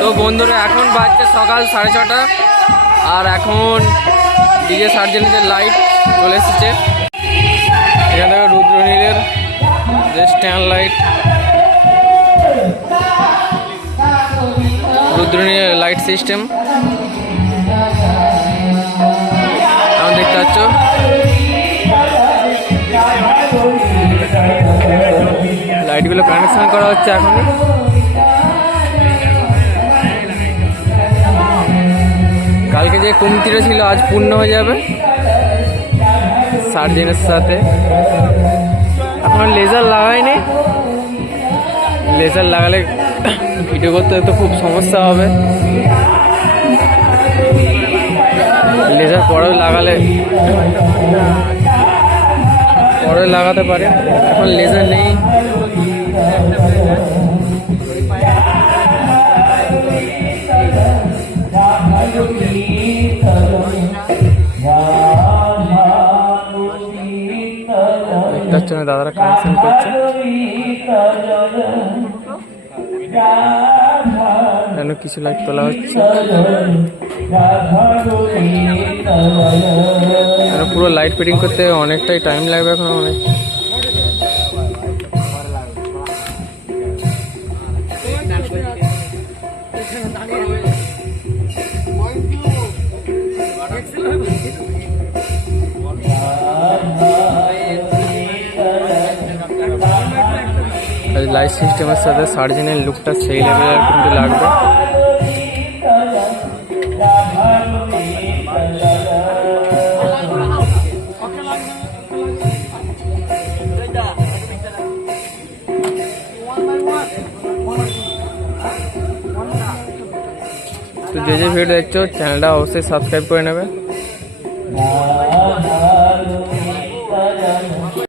তো বন্ধুরা, এখন বাজছে সকাল সাড়ে ছটা, আর এখন ডিজে সার্জেন্টের লাইট চলে এসেছে। এখানে রুদ্রনীলের যে স্ট্যান্ড লাইট রুদ্রনীলের লাইট সিস্টেম এখন দেখতে পাচ্ছ। লাইটগুলো কানেকশন করা হচ্ছে এখন কালকে যে কমতিটা ছিল আজ পূর্ণ হয়ে যাবে। সার্জেনের সাথে। এখন লেজার লাগাইনি লেজার লাগালে ভিডিও করতে তো খুব সমস্যা হবে। লেজার পরেও লাগালে পরে লাগাতে পারে। এখন লেজার নেই। পাচ্ছ না দাদারা কানেকশন করছে। কেন কিছু লাইট তোলা হচ্ছে। পুরো লাইট ফিটিং করতে অনেকটাই টাইম লাগবে এখন অনেক লাইট সিস্টেমের সাথে সার্জেনের লুকটা সেই লেভেলের কিন্তু লাগবে। তো যে যে ভিডিও দেখছ চ্যানেলটা অবশ্যই সাবস্ক্রাইব করে নেবে।